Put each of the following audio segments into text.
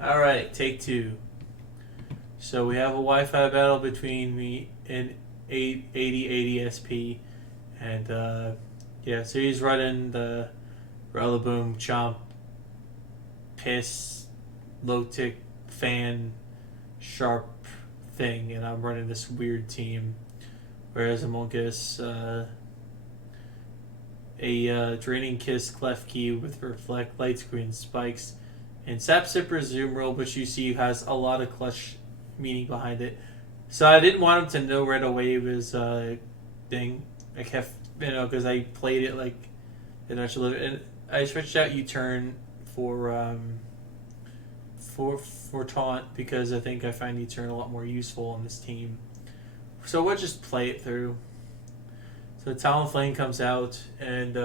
Alright, take two. So we have a Wi-Fi battle between me and 8080 SP. And yeah, so he's running the Rillaboom, Chomp, Piss, Low Tick, Fan, Sharp thing. And I'm running this weird team. Whereas Amogus, a Draining Kiss, Cleft Key with Reflect, Light Screen, Spikes, and Sap Sipper Zoom Roll, which you see has a lot of clutch meaning behind it. So I didn't want him to know right away it was thing. I kept, because I played it like and I switched out U-turn for taunt because I think I find U-turn a lot more useful on this team. So we'll just play it through. So Talonflame comes out and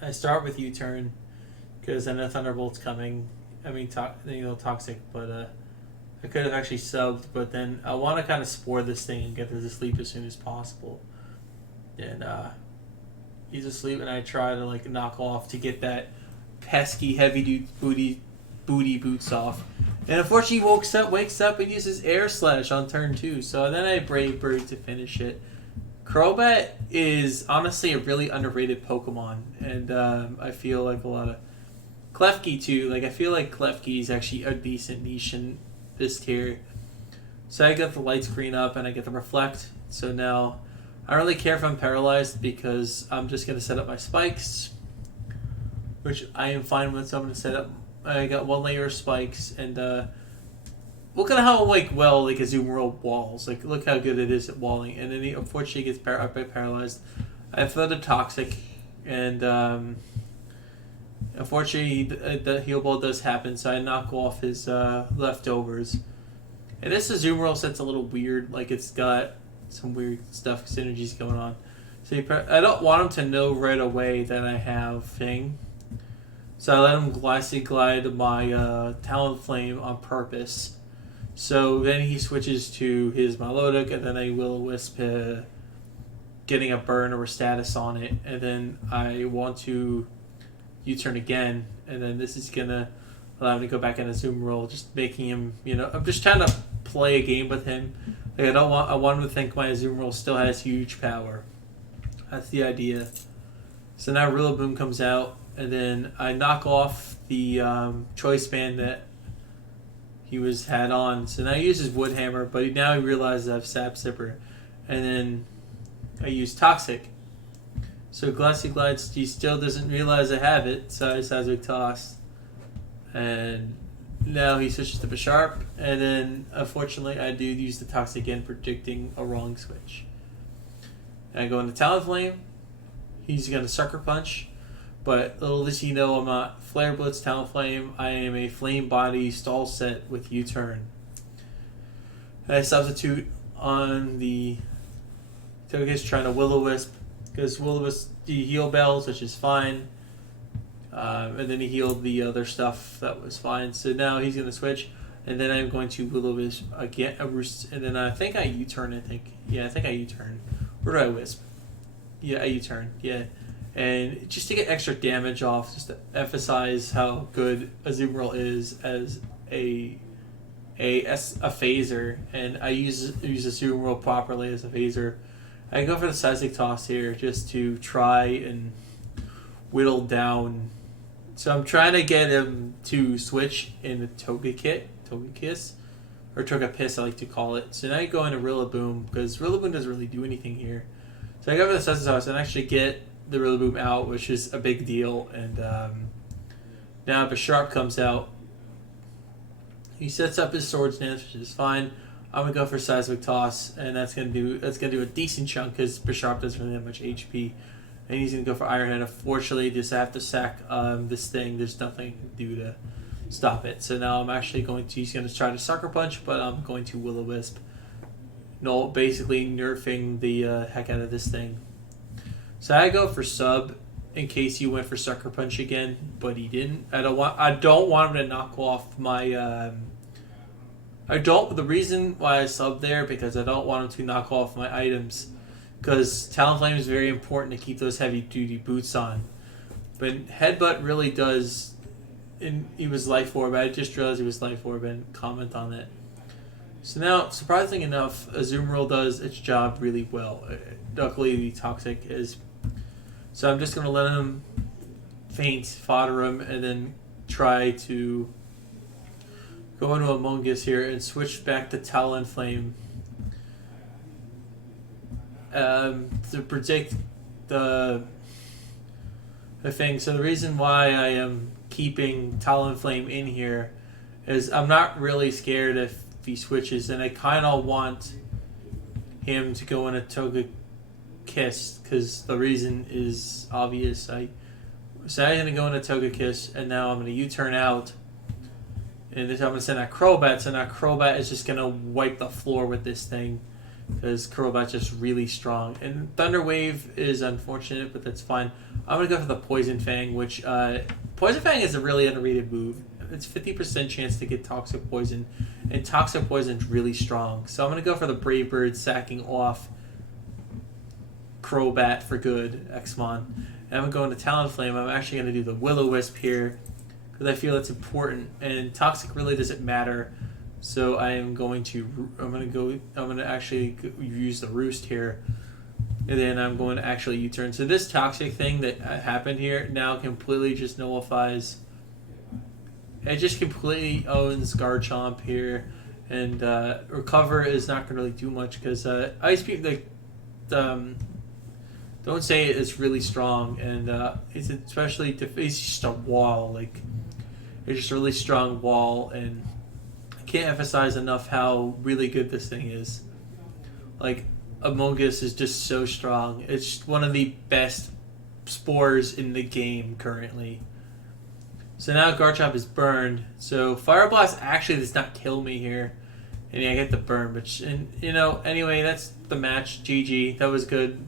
I start with U-turn because then the Thunderbolt's coming. I mean, toxic, but I could have actually subbed, but then I want to kind of spore this thing and get to sleep as soon as possible. And he's asleep, and I try to like knock off to get that pesky heavy booty boots off. And unfortunately, he wakes up and uses Air Slash on turn 2. So then I Brave Bird to finish it. Crobat is honestly a really underrated Pokemon, and I feel like a lot of Klefki too. Like I feel like Klefki is actually a decent niche in this tier. So I get the light screen up and I get the reflect. So now I don't really care if I'm paralyzed because I'm just gonna set up my spikes, which I am fine with. So I'm gonna set up. I got one layer of spikes and look at how like Azumarill walls. Like look how good it is at walling. And then he unfortunately gets paralyzed. I throw the toxic and. Unfortunately, the heal ball does happen, so I knock off his leftovers. And this Azumarill set's a little weird, like it's got some weird stuff, synergies going on. So I don't want him to know right away that I have Thing. So I let him Glassy Glide my Talonflame on purpose. So then he switches to his Milotic, and then I Will-O-Wisp getting a burn or a status on it. And then I want to U-turn again, and then this is gonna allow him to go back in a zoom roll, just making him, I'm just trying to play a game with him. Like I want him to think my zoom roll still has huge power. That's the idea. So now Rillaboom comes out, and then I knock off the choice band that he had on. So now he uses Wood Hammer, but now he realizes I have Sap Sipper, and then I use Toxic. So Glassy Glides, he still doesn't realize I have it, so he Seismic Toss. And now he switches to Bisharp, and then unfortunately I do use the Toxic again, predicting a wrong switch. And I go into Talonflame, he's going to Sucker Punch, but little does he know I'm not Flare Blitz Talonflame, I am a Flame Body Stall set with U-turn. And I substitute on the Togekiss trying to Will-O-Wisp, because Will-O-Wisp he heal bells, which is fine. And then he healed the other stuff that was fine. So now he's going to switch. And then I'm going to Will-O-Wisp again. And then I think I U-turn, I think. Yeah, I think I U-turn. Where do I Wisp? Yeah, I U-turn. Yeah. And just to get extra damage off, just to emphasize how good Azumarill is as a phaser. And I use Azumarill properly as a phaser. I go for the Seismic Toss here just to try and whittle down. So I'm trying to get him to switch in the Togekiss, or Togepiss I like to call it. So now you go into Rillaboom, because Rillaboom doesn't really do anything here. So I go for the Seismic Toss and actually get the Rillaboom out, which is a big deal. And now Bisharp comes out. He sets up his Swords Dance, which is fine. I'm gonna go for Seismic Toss, and that's gonna do a decent chunk because Bisharp doesn't really have much HP, and he's gonna go for Iron Head. Unfortunately, just have to sack this thing. There's nothing to do to stop it. So now I'm actually he's gonna try to Sucker Punch, but I'm going to Will-O-Wisp. No, basically nerfing the heck out of this thing. So I go for sub in case he went for Sucker Punch again, but he didn't. I don't want him to knock off my. The reason why I sub there because I don't want him to knock off my items, because Talonflame is very important to keep those heavy duty boots on. But Headbutt really does he was Life Orb. I just realized he was Life Orb and comment on it. So now, surprisingly enough, Azumarill does its job really well. Luckily, the Toxic is. So I'm just going to let him faint, fodder him, and then try to go into Amogus here and switch back to Talonflame to predict the thing. So the reason why I am keeping Talonflame in here is I'm not really scared if he switches, and I kind of want him to go in a Togekiss because the reason is obvious. So I'm going to go in a Togekiss, and now I'm going to U-turn out, and this I'm going to send out Crobat, so now Crobat is just going to wipe the floor with this thing because Crobat's just really strong. And Thunder Wave is unfortunate, but that's fine. I'm going to go for the Poison Fang, which Poison Fang is a really underrated move. It's 50% chance to get Toxic Poison, and Toxic Poison's really strong. So I'm going to go for the Brave Bird, sacking off Crobat for good, Xmon. And I'm going to Talonflame. I'm actually going to do the Will-O-Wisp here because I feel it's important, and Toxic really doesn't matter. So I'm going to actually use the Roost here, and then I'm going to actually U-turn. So this Toxic thing that happened here now completely just nullifies. It just completely owns Garchomp here, and Recover is not going to really do much because Ice Beam, don't say it's really strong, and it's especially it's just a wall. Like, it's just a really strong wall, and I can't emphasize enough how really good this thing is. Like, Amogus is just so strong. It's one of the best spores in the game currently. So now Garchomp is burned. So Fire Blast actually does not kill me here. And yeah, I get the burn. But, anyway, that's the match. GG. That was good.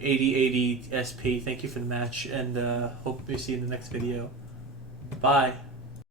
80-80 SP. Thank you for the match. And hope to see you in the next video. Bye.